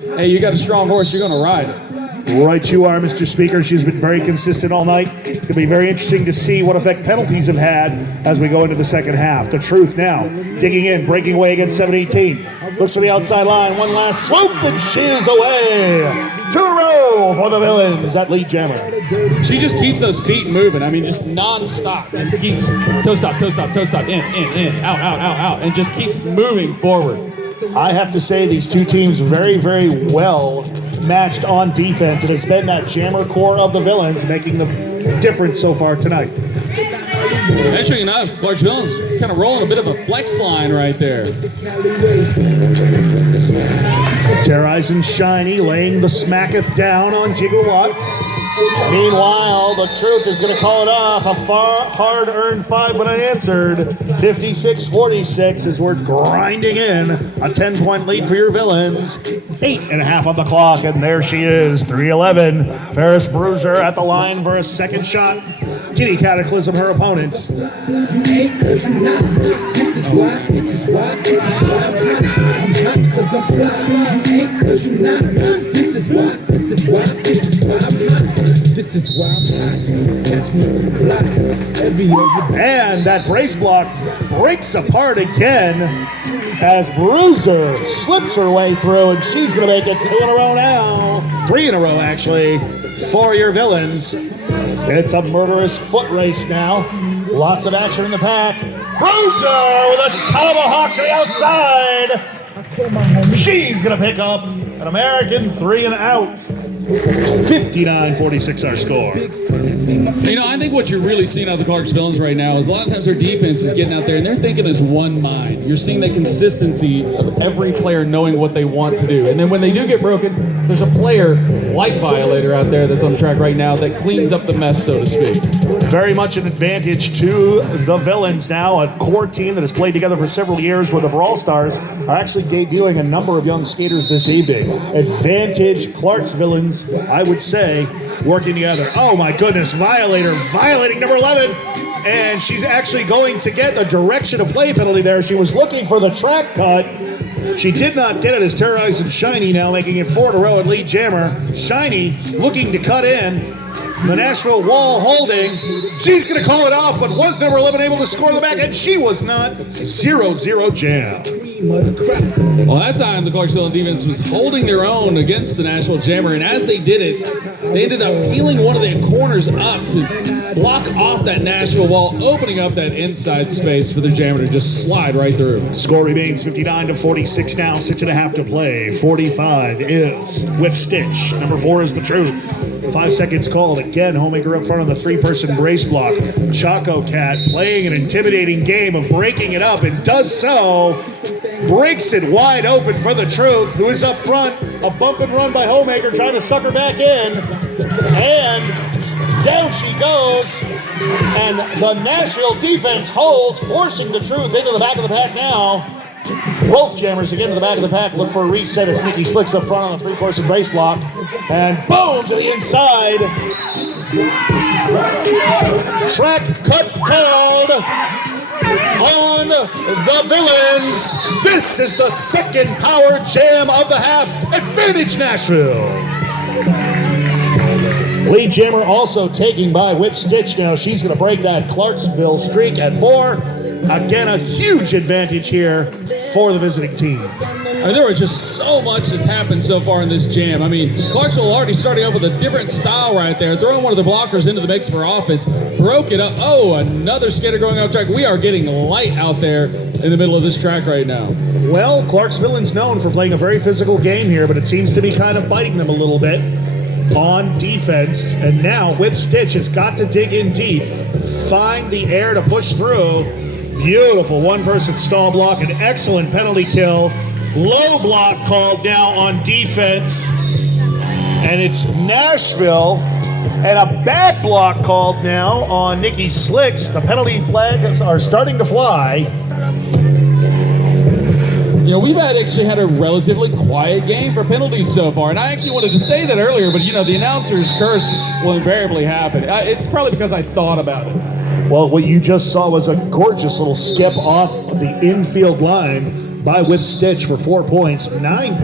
hey, you got a strong horse, you're going to ride it. Right you are, Mr. Speaker. She's been very consistent all night. It's going to be very interesting to see what effect penalties have had as we go into the second half. The Truth now digging in, breaking away against 718. Looks for the outside line. One last swoop, and she is away. 2 in a row for the Villains. That lead jammer. She just keeps those feet moving. I mean, just non-stop. Just keeps toe stop, in, out, and just keeps moving forward. I have to say these two teams very, very well matched on defense. It has been that jammer core of the Villains making the difference so far tonight. Interesting enough, ClarksVillain's kind of rolling a bit of a flex line right there. Terrorizing Shiny, laying the smacketh down on Gigawatts. Meanwhile, the Truth is going to call it off. A hard-earned 5 but unanswered. 56-46 as we're grinding in. A 10-point lead for your Villains. 8.5 on the clock, and there she is. 3:11. Ferris Bruiser at the line for a second shot. Kitty Cataclysm, her opponent. And that brace block breaks apart again as Bruiser slips her way through, and she's going to make it 2 in a row now. 3 in a row, actually, for your Villains. It's a murderous foot race now. Lots of action in the pack. Bruiser with a tomahawk to the outside. She's going to pick up an American 3 and out. 59-46 our score. You know, I think what you're really seeing out of the ClarksVillains right now is a lot of times their defense is getting out there and they're thinking as one mind. You're seeing that consistency of every player knowing what they want to do. And then when they do get broken, there's a player like Violator out there that's on the track right now that cleans up the mess, so to speak. Very much an advantage to the Villains now, a core team that has played together for several years, where the Brawl Stars are actually debuting a number of young skaters this evening. Advantage ClarksVillains, I would say, working together. Oh my goodness, Violator violating number 11, and she's actually going to get the direction of play penalty there. She was looking for the track cut. She did not get it as Terrorizing Shiny now making it 4 in a row at lead jammer. Shiny looking to cut in. The Nashville wall holding. She's going to call it off, but was number 11 able to score the back, and she was not. 0-0 jam. Well, that time the Clarksville defense was holding their own against the Nashville Jammer, and as they did it, they ended up peeling one of their corners up to block off that Nashville wall, opening up that inside space for the Jammer to just slide right through. Score remains 59-46 now, 6.5 to play. 45 is Whip Stitch. Number 4 is the Truth. 5 seconds called. Again, Homemaker up front on the 3-person brace block. Choco Cat playing an intimidating game of breaking it up, and does so. Breaks it wide open for the Truth, who is up front. A bump and run by Homemaker trying to suck her back in. And down she goes. And the Nashville defense holds, forcing the Truth into the back of the pack now. Both jammers again to the back of the pack. Look for a reset as Nikki Slicks up front on the 3-person brace block. And boom to the inside. Track cut called on the Villains. This is the second power jam of the half. Advantage Nashville. Lead jammer also taking by Whip Stitch now. She's going to break that Clarksville streak at 4. Again, a huge advantage here for the visiting team. I mean, there was just so much that's happened so far in this jam. I mean, Clarksville already starting off with a different style right there, throwing one of the blockers into the mix for offense, broke it up. Oh, another skater going off track. We are getting light out there in the middle of this track right now. Well, ClarksVillain's known for playing a very physical game here, but it seems to be kind of biting them a little bit on defense. And now Whip Stitch has got to dig in deep, find the air to push through. Beautiful one-person stall block, an excellent penalty kill. Low block called now on defense. And it's Nashville. And a bad block called now on Nikki Slicks. The penalty flags are starting to fly. You know, we've actually had a relatively quiet game for penalties so far, and I actually wanted to say that earlier, but you know, the announcer's curse will invariably happen. It's probably because I thought about it. Well, what you just saw was a gorgeous little skip off the infield line by Whip Stitch for 4 points, 9 points.